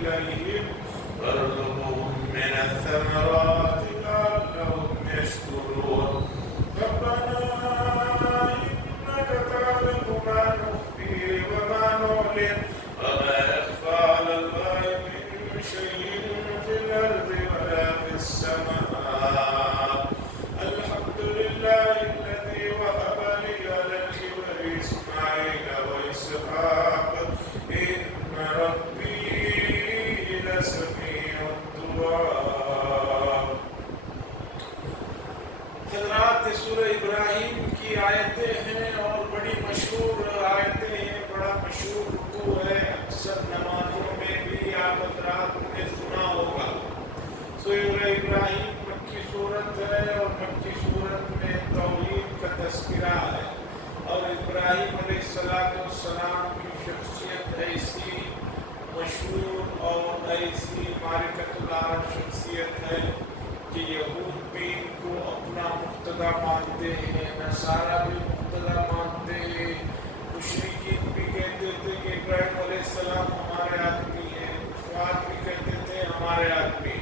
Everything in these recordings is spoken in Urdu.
إليهم وارزقهم من الثمرات لعلهم يشكرون ربنا إنك تعلم ما نخفي وما نعلن وما يخفى على الله من شيء في الأرض ولا في السماء الحمد لله الذي وهب لي على الكبر إسماعيل وإسحاق إن ربي لسميع الدعاء. حضرات سورہ ابراہیم کی آیتیں ہیں اور بڑی مشہور آیتیں ہیں، بڑا مشہور رکوع ہے، اکثر نمازوں میں بھی آپ حضرات نے سنا ہوگا. سورہ ابراہیم مکی صورت ہے اور مکی صورت میں توحید کا تذکرہ ہے، اور ابراہیم علیہ السلام کی شخصیت ایسی مشہور اور ایسی معرکۃ العرب شخصیت ہے کہ یہود بھی ان کو اپنا مقتدی مانتے ہیں، نصارہ بھی مقتدی مانتے ہیں، مشرکین بھی کہتے تھے کہ ابراہیم علیہ السلام ہمارے آدمی ہیں، کفار بھی کہتے تھے ہمارے آدمی.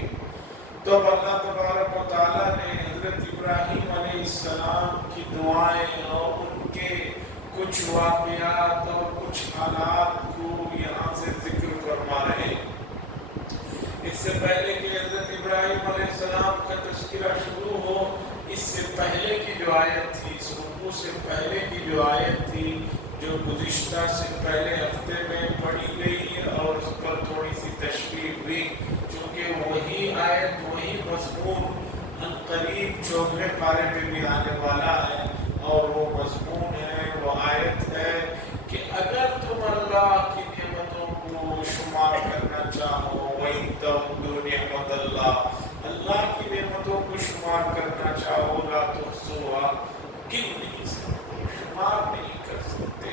تو اللہ تبارک و تعالیٰ نے حضرت ابراہیم علیہ السلام کی دعائیں اور ان کے کچھ واقعات اور کچھ حالات کو یہاں سے ذکر فرما رہے ہیں. اس سے پہلے کہ حضرت ابراہیم علیہ السلام کا تذکرہ شروع ہو، اس سے پہلے کی جو آیت تھی، اس رکوع سے پہلے کی جو آیت تھی، جو گزشتہ سے پہلے ہفتے میں پڑھی گئی اور اس پر تھوڑی سی تشریح ہوئی، چونکہ وہی آیت وہی مضمون عنقریب 14ویں پارے پہ بھی آنے والا ہے، اور وہ مضمون ہے، وہ آیت ہے کہ اگر تم اللہ کی نعمتوں کو شمار کرنا چاہو، وَإِن تَعُدُّوا نِعْمَتَ اللَّهِ، اللہ کی نعمتوں کو شمار کرنا چاہو، لَا تُحْصُوهَا، گن نہیں سکتے، شمار نہیں کر سکتے.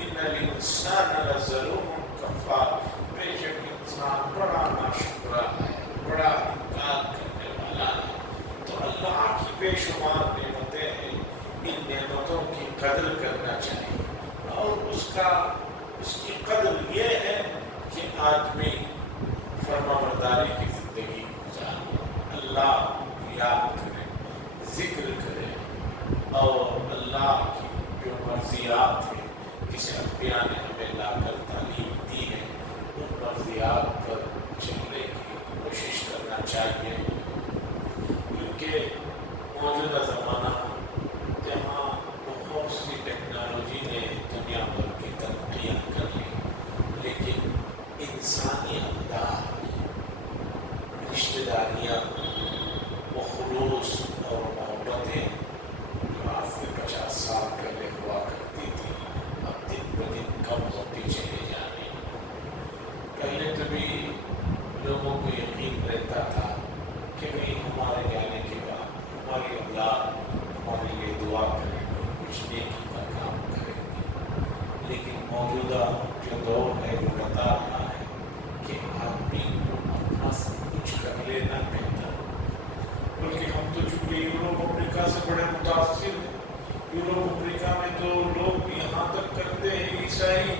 إِنَّ الْإِنسَانَ لَظَلُومٌ كَفَّارٌ، بے شک انسان بڑا ناشکرا ہے، بڑا انکار کرنے والا ہے. تو اللہ کی بے شمار نعمتیں ہیں، ان نعمتوں کی قدر کرنا چاہیے، اور اس کی قدر یہ ہے کہ آدمی فرما برداری کی زندگی گزارے، اللہ یاد کرے، ذکر کرے، اور اللہ کی جو مرضیات ہیں جسے انبیاء نے ہمیں لا کر تعلیم دی ہے، ان مرضیات پر چلنے کی کوشش کرنا چاہیے. کیونکہ موجودہ زمانہ جہاں بہت سی ٹیکنالوجی نے دنیا بھر کی ترقیاں کر لی، لیکن انسانی اقدار، رشتہ داریاں، وہ خلوص اور محبتیں جو آج سے 50 سال پہلے ہوا کرتی تھی، اب دن بدن کم ہوتی چلی جا رہی. پہلے کبھی لوگوں کو یقین رہتا تھا کہ بھئی ہمارے جانے کے بعد ہماری اولاد ہمارے لیے دعا کرے، کچھ نیکی کا کام کرے گی. لیکن موجودہ جو دور ہے وہ بتا رہا ہے کہ آدمی کو اپنا سب کچھ کر لینا بہتر. بلکہ ہم تو چونکہ یورپ امریکہ سے بڑے متاثر ہیں، یورپ امریکہ میں تو لوگ یہاں تک کرتے ہیں، عیسائی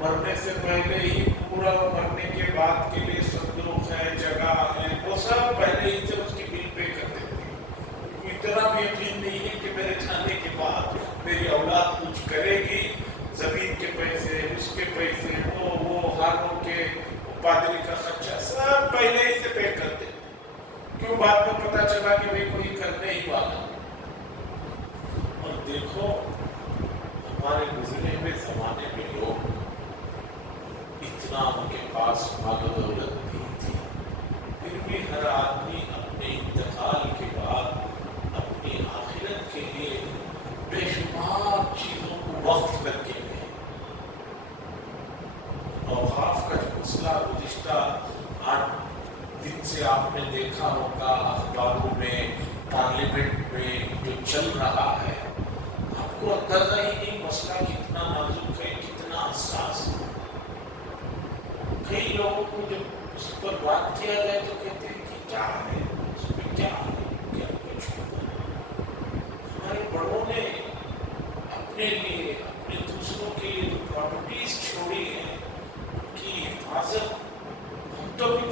مرنے سے پہلے ہی پورا مرنے کے بعد کے لیے صندوق ہے، جگہ ہے، وہ سب پہلے ہی سے اس کی بل پے کر دیتے ہیں. اتنا بھی یقین نہیں ہے کہ میرے جانے کے بعد میری اولاد کچھ کرے گی. زمین کے پیسے، اس کے پیسے، وہ ہاروں کے پادری کا خرچہ سب پہلے ہی سے پے کر دے. کیوں بعد میں پتا چلا کہ بھئی کوئی کرنے ہی والا. اور دیکھو ہمارے گزرے ہوئے زمانے میں لوگ اتنا ان کے پاس مال و دولت نہیں تھی، پھر بھی ہر آدمی اپنے انتقال کے بعد اپنی آخرت کے لیے بے شمار چیزوں کو وقف کر کے گئے. اوقاف کا جو مسئلہ گزشتہ 8 دن سے آپ نے دیکھا ہوگا اخباروں میں، پارلیمنٹ میں جو چل رہا ہے، آپ کو اندازہ ہی نہیں مسئلہ کتنا نازک ہے، کتنا حساس ہے. کئی لوگوں کو جب اس پر بات کیا جائے تو کہتے ہیں کہ کیا ہے اس میں، کیا ہے، کیا کچھ. ہمارے بڑوں نے اپنے لیے، اپنے دوسروں کے لیے جو پراپرٹیز چھوڑی ہیں، ان کی حفاظت ہم تو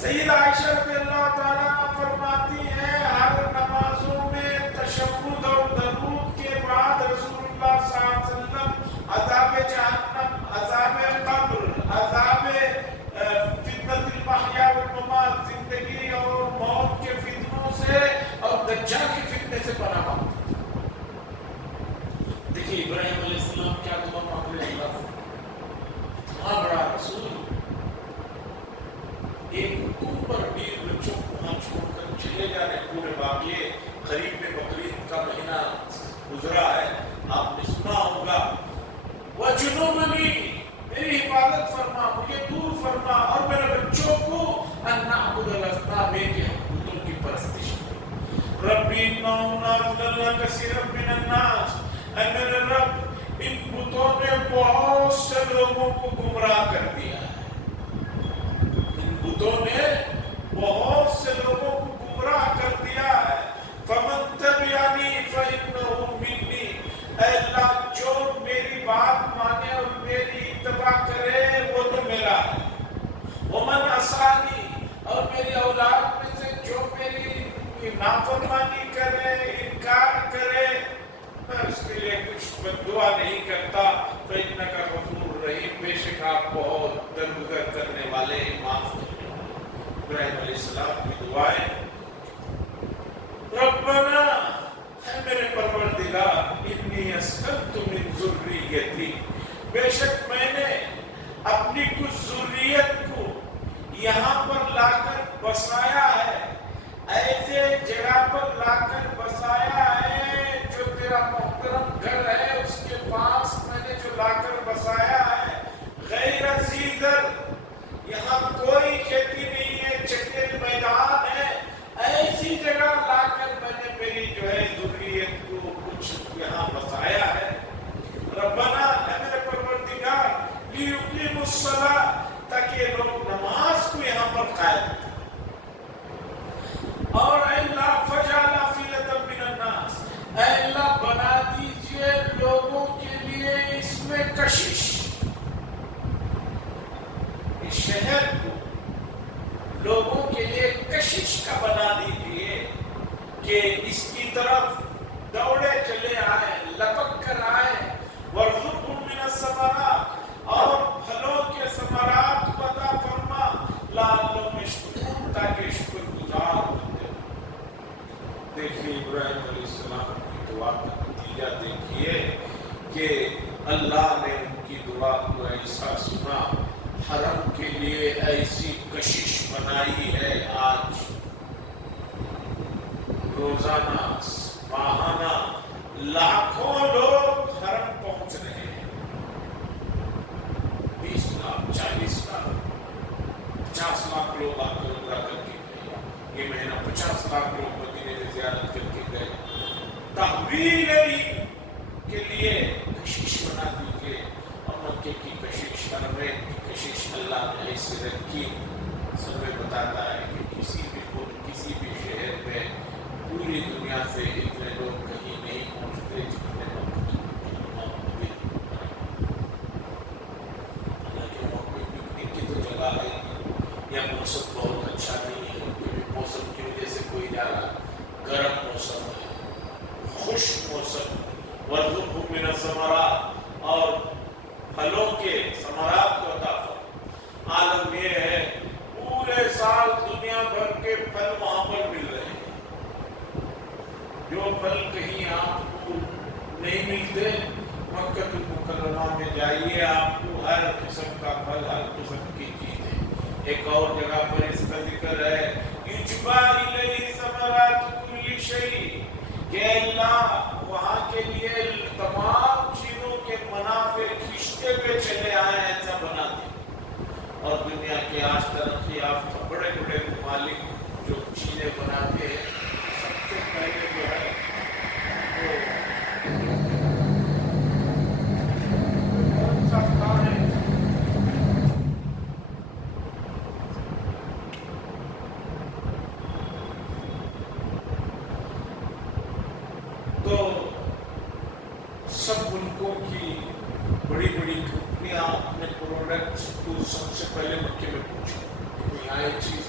سیدہ عائشہ رضی اللہ تعالیٰ عنہ فرماتی ہیں ہر نمازوں میں تشہد اور درود کے بعد رسول اللہ صلی اللہ علیہ وسلم عذاب جہنم، عذاب قبر، عذاب فتنۃ المحیا والممات، زندگی اور موت کے فتنوں سے اور دجال کے فتنے سے پناہ مانگتے ہیں۔ دیکھیے ابراہیم علیہ السلام کیا دعا مانگ رہے ہیں، اتنا بڑا رسول ایک حکم پر 20 بچوں کو وہاں چھوڑ کر چلے جا رہے ہیں۔ پورے واقعے قریب میں بقرعید کا مہینہ گزرا ہے، آپ نے سنا ہوگا وَجُنُوبَنِي، میری حفاظت فرما، مجھے دور فرما اور میرے بچوں کو أَن نَعْبُدَ الْأَصْنَامَ، کہ ہم بتوں کی پرستش کریں۔ رَبِّ إِنَّهُنَّ أَضْلَلْنَ كَثِيرًا مِنَ النَّاسِ، اے میرے رب ان بتوں نے بہت سے لوگوں کو گمراہ کر دیا ہے، بتوں نے بہت سے لوگوں کو گمراہ کر دیا ہے۔ فَمَن تَبِعَنِي فَإِنَّهُ مِنِّي، اے اللہ جو میری بات مانے اور میری اتباع کرے وہ تو میرا ہے۔ وَمَنْ عَصَانِي، اور میری اولاد میں سے جو میری نافرمانی کرے، انکار کرے، میں اس کے لیے کچھ بددعا نہیں کرتا۔ فَإِنَّكَ غَفُورٌ رَحِيمٌ، بے شک آپ بہت درگزر کرنے والے ہیں، معاف کرنے والے۔ ابراہیم علیہ السلام کی دعائیں، ربنا، اے میرے پروردگار، انی اسکنت من ذریتی، بے شک میں نے اپنی کچھ ذریت کو یہاں پر لا کر بسایا ہے، ایسے جگہ پر لا کر بسایا ہے جو تیرا محترم گھر ہے اس کے پاس میں نے جو لا کر بسایا ہے، غیر ذی زرع، یہاں کوئی کھیتی نہیں ہے، چکر میدان ہے، ایسی جگہ لا کر میں نے میری جو ہے ذریت کو کچھ یہاں بسایا ہے۔ ربنا، اے میرے پروردگار، لیقیموا الصلاۃ، تاکہ لوگ نماز کو یہاں پر قائم کریں، اور اے اللہ فجعل افئدۃ من الناس، اے اللہ بنا دیجئے لوگوں کے لیے اس میں کشش، اس شہر کو لوگوں کے لیے کشش کا بنا دیجئے کہ اس کی طرف دوڑے چلے آئیں، لپک کر آئیں۔ وارزقہم من الثمرات، اور پھلوں کے ثمرات کو عطا فرما، لعلہم یشکرون، تاکہ شکر گزار ہوتے ہیں۔ دیکھیے ابراہیم علیہ السلام کی دعا کا نتیجہ دیکھیے کہ اللہ نے ان کی دعا کو ایسا سنا، حرم کے لیے ایسی کشش بنائی ہے۔ آج روزانہ ماہانہ لاکھوں لوگ حرم پہنچ رہے ہیں، 20 لاکھ 40 لاکھ 50 لاکھ لوگ آ کر عمرہ کر کے گئے، یہ مہینہ 50 لاکھ لوگ مدینے میں زیارت کر کے گئے۔ تحویل کے لیے کشش بنا دیجیے، اور مکے کی کشش، حرمین کی کشش اللہ نے ایسے رکھی۔ سب میں بتاتا ہے کہ کسی بھی ملک، کسی بھی شہر میں پوری دنیا سے اتنے لوگ کہیں نہیں پہنچتے جتنے حالانکہ وہاں کوئی پکنک کی تو جگہ ہے یا موسم بہت اچھا نہیں ہے، کیونکہ موسم کی وجہ سے کوئی جا رہا، گرم موسم ہے، خشک موسم، وارزقہم من الثمرات، اور پھلوں کے ثمرات کو عطا فرما۔ عالم یہ ہے پورے سال دنیا بھر کے پھل وہاں پر مل رہے ہیں، جو پھل کہیں آپ کو نہیں ملتے، مکہ المکرمہ میں جائیے، آپ کو ہر قسم کا پھل، ہر قسم کی چیزیں۔ ایک اور جگہ پر اس کا ذکر ہے، یجبا الیہ ثمرات کل شیء، کہ اللہ وہاں کے لیے تمام چیزوں کے منافع کھینچتے ہوئے چلے آئے، ایسا بنا دیا۔ اور دنیا کے آج ترقی یافتہ بڑے بڑے ممالک جو چیزیں بناتے ہیں، سب سے پہلے جو ہے کون سا کام ہے؟ تو سب ملکوں کی بڑی بڑی کمپنیاں اپنے پروڈکٹس کو سب سے پہلے مکے میں پہنچیں، یہاں ایک چیز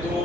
2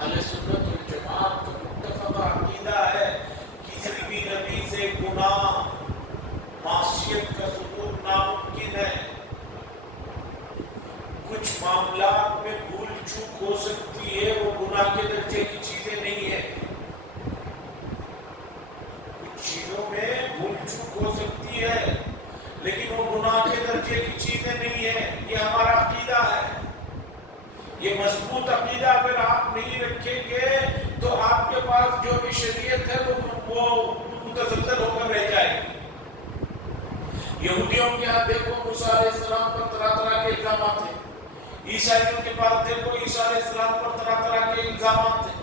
اہل سنت والجماعت کا متفق عقیدہ ہے کسی بھی نبی سے گناہ معصیت کا ظہور ناممکن ہے. کچھ معاملات میں بھول چوک ہو سکتی ہے، وہ گناہ کے درجے کی چیزیں نہیں ہیں. کچھ چیزوں میں بھول چوک ہو سکتی ہے لیکن وہ گناہ کے درجے کی چیزیں نہیں ہیں. یہ ہمارا عقیدہ ہے. یہ مضبوط عقیدہ اگر آپ نہیں رکھیں گے تو آپ کے پاس جو بھی شریعت ہے وہ متزلزل ہو کر رہ جائے گی. یہودیوں کے ہاں دیکھو موسیٰ علیہ السلام پر طرح طرح کے الزامات ہیں. عیسائیوں کے پاس دیکھو عیسیٰ علیہ السلام پر طرح طرح کے الزامات ہیں.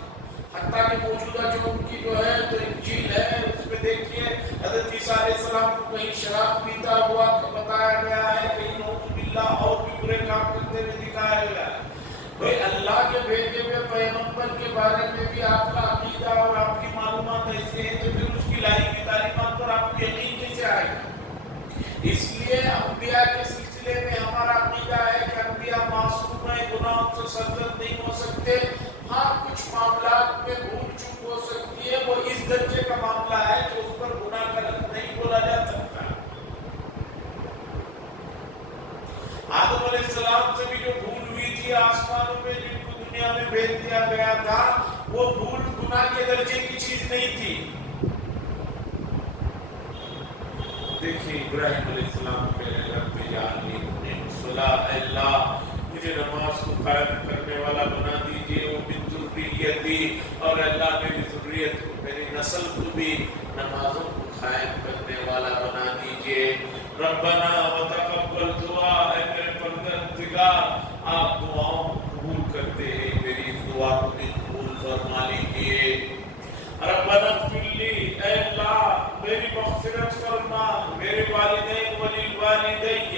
حتیٰ کہ موجودہ جو ان کی جو ہے تو انجیل ہے اس میں دیکھیے حضرت عیسیٰ علیہ السلام کو کہیں شراب پیتا ہوا بتایا گیا ہے، کہیں نعوذ باللہ اور بھی برے کام کرتے ہوئے دکھایا گیا ہے. بھئی اللہ کے بھیجے ہوئے پیغمبر کے بارے میں بھی آپ کا عقیدہ اور آپ کی معلومات ایسے ہیں تو پھر اس کی لائی کی تعلیمات پر آپ کو یقین کیسے آئے گا؟ اس لیے انبیاء کے سلسلے میں ہمارا عقیدہ ہے کہ انبیاء معصوم ہیں، گناہوں سے سرزد نہیں ہو سکتے. ہاں کچھ معاملات میں بھول چوک ہو سکتی ہے، وہ اس درجے کا معاملہ ہے کہ اس پر گناہ غلط نہیں بولا جا سکتا. آدم علیہ السلام سے بھی جو بھول ہوئی تھی آسمانوں میں جن کو دنیا میں بھیج دیا گیا تھا، وہ بھول گناہ کے درجے کی چیز نہیں تھی. دیکھیے ابراہیم علیہ السلام کہنے رب اجعلنی مقیم الصلاۃ، اے اللہ مجھے نماز کو قائم کرنے والا بنا دیجئے، ومن ذریتی، اور اللہ میری ذریت کو میری نسل کو بھی نمازوں کو قائم کرنے والا بنا دیجئے. ربنا وتقبل دعا، اے میرے پروردگار آپ دعاؤں کو قبول کرتے ہیں، میری دعا کو بھی قبول فرما لیجئے. ربنا اغفر لی، اے اللہ میری مغفرت فرما، میرے والدین وللوالدین،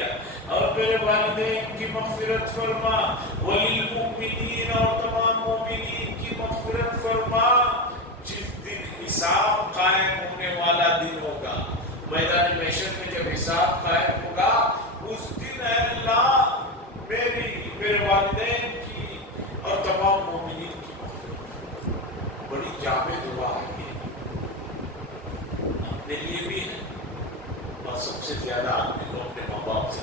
اور میرے والدین کی مغفرت فرما، وللمؤمنین، اور تمام مومنین کی مغفرت فرما. جس دن حساب قائم ہونے والا دن ہوگا، میدان محشر میں جب حساب قائم ہوگا، اس دن اے اللہ میرے والدین کی اور تمام مومنین کی مغفرت. بڑی جامع دعا ہے یہ، اپنے لیے بھی ہے اور سب سے زیادہ آدمی کو اپنے ماں باپ سے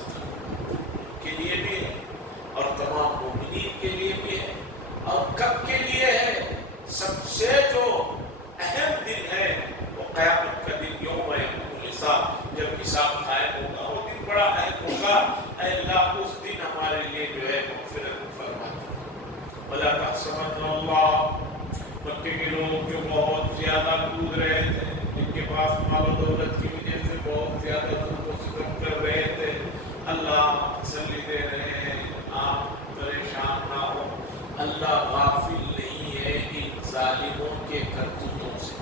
کے لیے بھی ہے اور تمام مومنین کے لیے بھی ہے. اور کب کے لیے ہے؟ سب سے جو اہم دن ہے وہ قیامت کا دن، یوم یقوم الحساب، جب حساب قائم ہوگا. وہ دن بڑا اہم ہوگا. اے اللہ اس دن ہمارے لیے جو ہے مغفرت فرما. ولا تحسبن اللہ، مکے کے لوگ جو بہت زیادہ کود رہے تھے، جن کے پاس مال و دولت کی وجہ سے بہت زیادہ دور و ستم کر رہے تھے، اللہ تسلی دے رہے ہیں آپ پریشان نہ ہو. اللہ غافل نہیں ہے ان ظالموں کے کرتوتوں سے.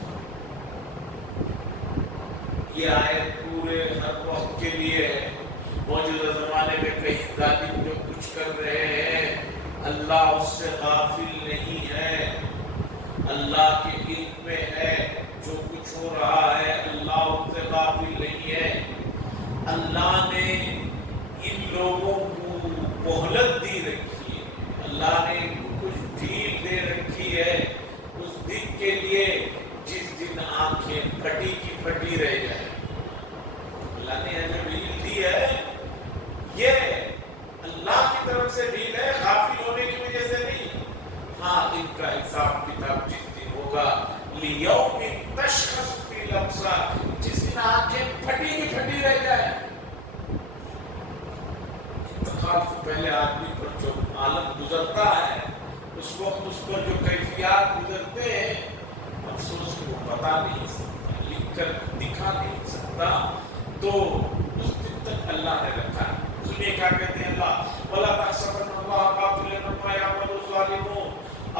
یہ آیت پورے ہر وقت کے لیے ہے. موجودہ زمانے میں کئی ظالم جو کچھ کر رہے ہیں، اللہ اس سے غافل نہیں ہے. اللہ کے علم میں ہے جو کچھ ہو رہا ہے، اللہ ان سے غافل نہیں ہے. اللہ نے ان لوگوں کو مہلت دی رکھی ہے، اللہ نے ان کو کچھ ڈھیل دے رکھی ہے اس دن کے لیے جس دن آنکھیں پھٹی کی پھٹی رہ جائے. اللہ نے جو ڈھیل دی ہے یہ اللہ کی طرف سے ڈھیل ہے، غافل ہونے کی وجہ سے نہیں. ہاں ان کا حساب کتاب جس دن ہوگا، لیوم تشخص فی الابصار، جس دن آنکھیں پھٹی کی پھٹی رہ جائے. انتقال سے پہلے آدمی پر جو عالم گزرتا ہے، اس وقت اس پر جو کیفیات گزرتے ہیں، افسوس کہ وہ بتا نہیں سکتا، لکھ کر دکھا نہیں سکتا. تو اس دن تک اللہ نے رکھا ہے. سنیے کیا کہتے ہیں اللہ، وَلَا تَحْسَبَنَّ اللَّهَ غَافِلًا عَمَّا يَعْمَلُ الظَّالِمُونَ،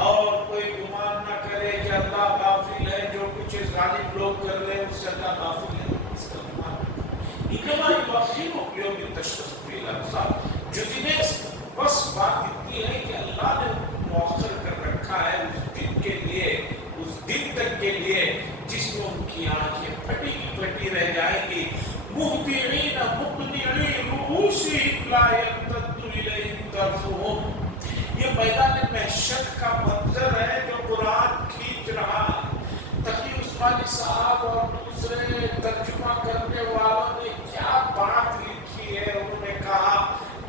اور کوئی گمان نہ کرے کہ اللہ غافل ہے جو کچھ ظالم لوگ کر رہے ہیں اس سے اللہ غافل ہے. اس کا گمان انما يُؤَخِّرُهُمْ لِيَوْمٍ تَشْخَصُ فِيهِ الْأَبْصَارُ. جو بس بات اتنی ہے کہ اللہ نے ان کو مؤخر کر رکھا ہے اس دن کے لیے، اس دن تک کے لیے جس میں ان کی آنکھیں پھٹی کی پھٹی رہ جائیں گی. مُهْطِعِينَ مُقْنِعِي رُءُوسِهِمْ لَا يَرْتَدُّ إِلَيْهِمْ طَرْفُهُمْ. یہ میدان محشر کا منظر ہے جو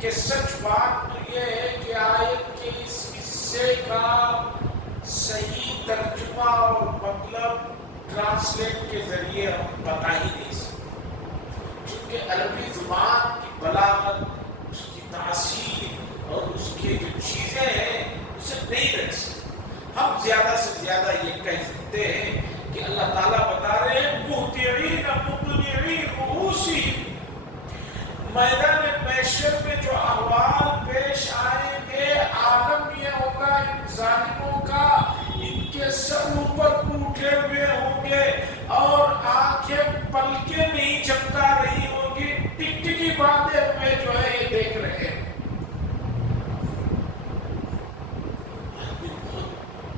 کہ سچ بات تو یہ ہے کہ آیت کے اس حصے کا صحیح ترجمہ اور مطلب ٹرانسلیٹ کے ذریعے ہم بتا ہی نہیں سکتے، چونکہ عربی زبان کی بلاغت، اس کی تاثیر اور اس کی جو چیزیں ہیں اسے نہیں رکھ سکتے۔ ہم زیادہ سے زیادہ یہ کہہ سکتے ہیں کہ اللہ تعالیٰ بتا رہے ہیں مہطعین مقنعی رؤوسہم، میدان محشر میں جو احوال پیش آئیں گے، عالم یہ ہوگا ان ظالموں کا، ان کے سر اوپر کو اٹھے ہوئے ہوں گے اور آنکھیں پلکیں نہیں چمکا رہی ہوں گی، ٹک ٹکی باندھے ہوئے جو ہے یہ دیکھ رہے ہیں۔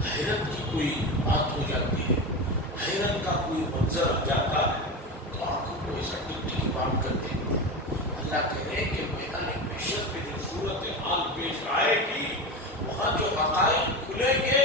حیرت کی کوئی بات ہو جاتی ہے، حیرت کا کوئی منظر آ جاتا ہے تو آنکھوں کو ایسا ٹک ٹکی باندھ کر دیکھتے ہیں۔ اللہ کہہ رہے ہیں کہ میدان محشر میں جو صورتحال پیش آئے گی، وہاں جو حقائق کھلیں گے،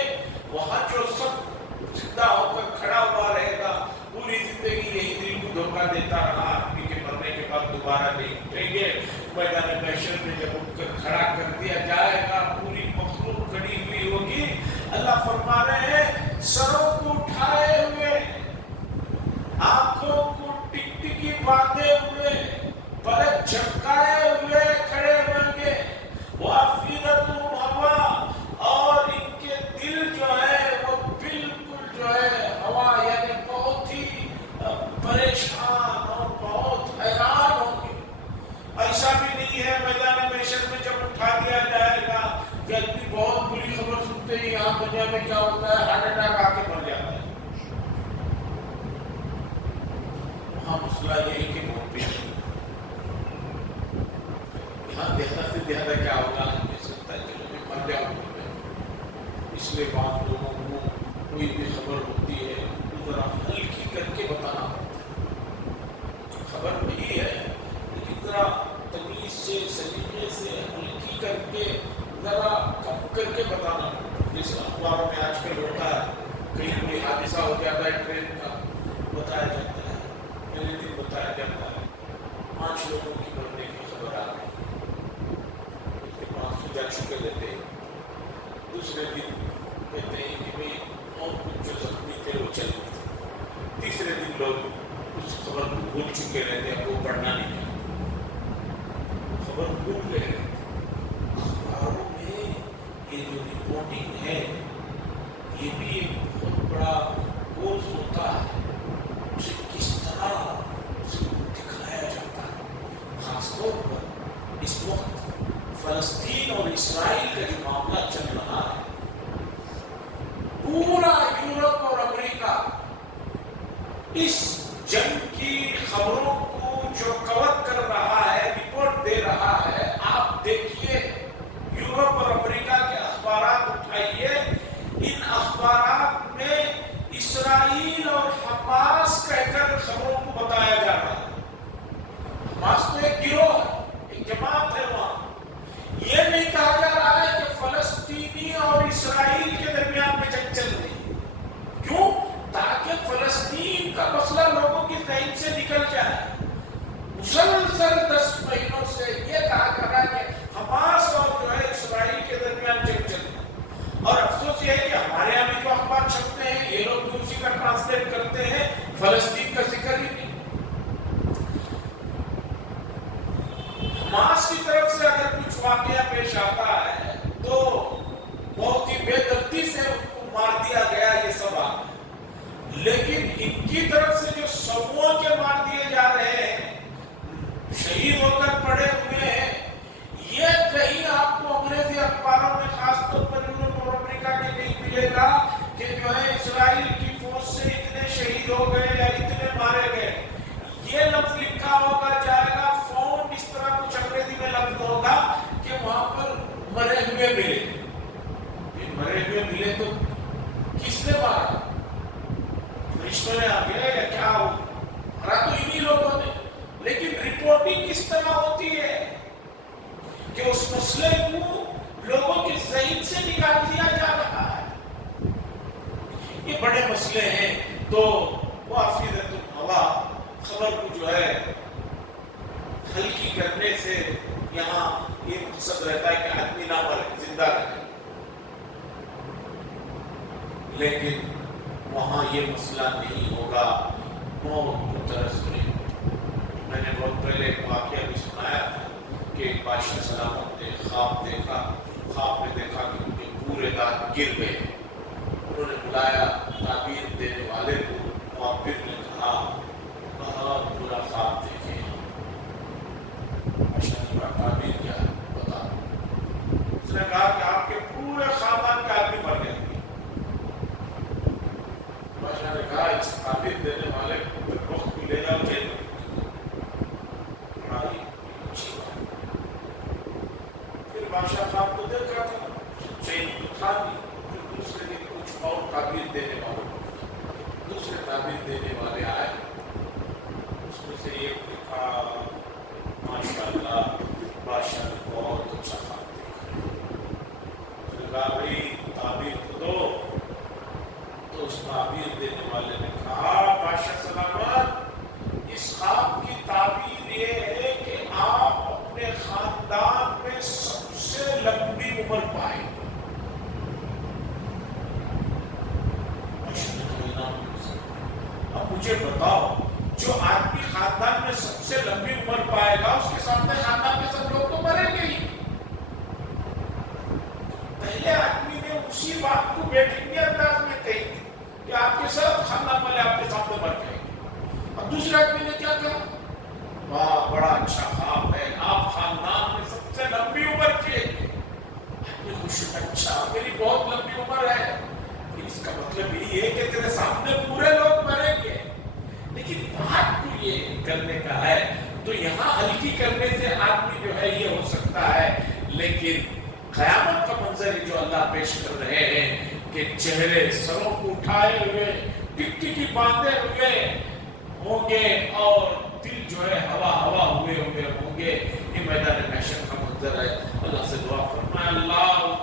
وہاں جو سب زندہ ہو کر کھڑا ہوا رہے گا، پوری زندگی یہی دل کو دھوکہ دیتا رہا، آدمی کے مرنے کے بعد دوبارہ نہیں اٹھیں گے، میدان محشر میں جب اٹھ کر کھڑا کر دیا جائے گا، پوری مخلوق کھڑی ہوئی ہوگی۔ اللہ فرما رہے ہیں سروں کو اٹھائے ہوئے، آنکھوں کو ٹک ٹکی باندھے ہوئے، پلک جھپکائے ہوئے کھڑے ہوں گے، وافئدتہم ہوا، اور ان کے دل جو ہے وہ بالکل جو ہے ہوا، یعنی بہت ہی پریشان اور بہت حیران ہوں گے۔ ایسا بھی نہیں ہے میدان محشر میں جب اٹھا دیا جائے گا کہ آدمی بہت بری خبر سنتے ہی یہاں دنیا میں کیا ہوتا ہے، ہارٹ اٹیک آ کے مر جاتا ہے۔ وہاں مسئلہ یہ ہے کہ موت بھی نہیں، یہاں دیکھنا سے زیادہ کیا ہوگا، ہمیں سکتا ہے چلو میں مر جاؤں گا، اس لیے بات لوگوں کو کوئی بھی خبر ہوتی ہے تو ذرا ہلکی کر کے بتانا پڑتا ہے۔ خبر وہی ہے لیکن ذرا تمیز سے، سلیقے سے، ہلکی کر کے، ذرا کم کر کے بتانا پڑتا ہے۔ جیسے اخباروں میں آج کل ہوتا ہے، کہیں کوئی حادثہ ہو جاتا ہے ٹرین کا، بتایا جاتا ہے، پہلے دن بتایا جاتا ہے 5 لوگوں کی مرنے کی خبر آ گئی، اس کے بعد سجا چکے لیتے ہیں، دوسرے دن کہتے ہیں کہ بھئی اور کچھ جو زخمی تھے وہ چل گئے تھے، تیسرے دن لوگ اس خبر کو بھول چکے رہتے ہیں، وہ پڑھنا نہیں چاہتے، خبر بھول گئے رہتے۔ اخباروں میں یہ جو رپورٹنگ ہے یہ بھی ایک بہت بڑا کورس ہوتا ہے، اسے کس طرح اسے دکھایا جاتا ہے، خاص طور پر اس وقت فلسطین اور اسرائیل کا جو معاملہ چل رہا ہے، پورا یورپ اور امریکہ اس جنگ کی خبروں کو جو کور کر رہا ہے، رپورٹ دے رہا ہے۔ آپ دیکھیے یورپ اور امریکہ کے اخبارات اٹھائیے، ان اخبارات میں اسرائیل اور حماس کہہ کر خبروں کو بتایا جا رہا ہے۔ حماس تو ایک گروہ ہے، ایک جماعت ہے، وہاں یہ نہیں کہا جا رہا ہے کہ فلسطینی اور اسرائیل کے درمیان میں جنگ چل رہی ہے۔ کیوں؟ تاکہ فلسطین کا مسئلہ لوگوں کی ذہن سے نکل جائے۔ مسلسل 10 مہینوں سے یہ کہا جا رہا ہے کہ حماس اور جو ہے اسرائیل کے درمیان جنگ چل رہی ہے، اور افسوس یہ ہے کہ ہمارے یہاں بھی جو اخبار چھپتے ہیں یہ لوگ بھی اسی کا ٹرانسلیٹ کرتے ہیں، فلسطین کا ذکر ہی نہیں۔ حماس کی طرف سے اگر کچھ واقعہ پیش آتا ہے تو بہت ہی بے دردی سے ان کو مار دیا گیا، یہ سب آتا ہے، لیکن ان کی طرف سے جو سووں کے مار دیے جا رہے ہیں، شہید ہو کر پڑے ہوئے ہیں، یہ کہیں آپ کو انگریزی اخباروں میں خاص طور پر یورپ اور امریکہ کے نہیں ملے گا کہ جو ہے اسرائیل کی فوج سے اتنے شہید ہو گئے یا اتنے مارے گئے۔ یہ لفظ لکھا ہوگا جائے گا فون، اس طرح کچھ انگریزی میں لفظ ہوگا کہ وہاں پر مرے ہوئے ملے۔ مرے ہوئے ملے تو کس نے مارا؟ فرشتوں نے آ گیا یا کیا ہو؟ مارا تو انہی لوگوں نے، لیکن رپورٹنگ کس طرح ہوتی ہے کہ اس مسئلے کو لوگوں کے ذہن سے نکال دیا جا رہا ہے۔ یہ بڑے مسئلے ہیں، تو وافئدتہم ہوا، خبر کو جو ہے ہلکی کرنے سے یہاں یہ مقصد رہتا ہے کہ آدمی نہ مرے، زندہ رہے، لیکن وہاں یہ مسئلہ نہیں ہوگا موت کو ترس رہی۔ میں نے بہت پہلے ایک واقعہ بھی سنایا تھا کہ ایک بادشاہ سلامت نے خواب دیکھا، خواب میں دیکھا کہ ان کے پورے دانت گر گئے۔ انہوں نے بلایا تعبیر دینے والے کو، معبر نے کہا بہت برا خواب دیکھے، بادشاہ نے کہا تعبیر کیا ہے بتا۔ اس نے کہا کہ آپ کے پورے خاندان کے آدمی مر گئے۔ بادشاہ نے کہا اس تعبیر دینے والے کو وقت کو لے جاؤ جیل میں۔ پھر بادشاہ خواب تو دیکھ رہا تھا، چین تو تھا نہیں۔ پھر دوسرے دن کچھ اور تعبیر دینے والے، دوسرے تعبیر دینے والے آئے، اس میں سے ایک لکھا ماشاءاللہ بادشاہ نے بہت اچھا خواب دیکھا۔ کہا بھائی تعبیر تو دو۔ تو اس تعبیر دینے والے نے کہا بادشاہ سلامت، اس خواب کی تعبیر یہ ہے کہ آپ اپنے خاندان میں سب سے لمبی عمر پائیں۔ اب مجھے بتاؤ، جو آدمی خاندان میں سب سے لمبی عمر پائے گا اس کے سامنے خاندان کے سب لوگ تو مریں گے ہی۔ پہلے آدمی نے اسی بات کو بیٹھیں گے انداز میں کہی کہ آپ کے سب خاندان والے آپ کے سامنے مر جائیں گے۔ اور دوسرے آدمی نے کیا کہا، واہ بڑا اچھا خواب ہے، آپ خاندان میں سب سے لمبی عمر کے۔ آدمی خوش، اچھا میری بہت لمبی عمر ہے، اس کا مطلب یہ ہے کہ تیرے سامنے پورے لوگ مریں گے۔ لیکن بات تو یہ کرنے کا ہے، تو یہاں ہلکی کرنے سے آدمی جو ہے یہ ہو سکتا ہے، لیکن قیامت کا منظر جو اللہ پیش کر رہے ہیں کہ چہرے سروں کو اٹھائے ہوئے، ٹکٹکی باندھے ہوئے ہوں گے اور دل جو ہے ہوا ہوا ہوئے ہوں گے، یہ میدان محشر کا منظر ہے۔ اللہ سے دعا فرمائے اللہ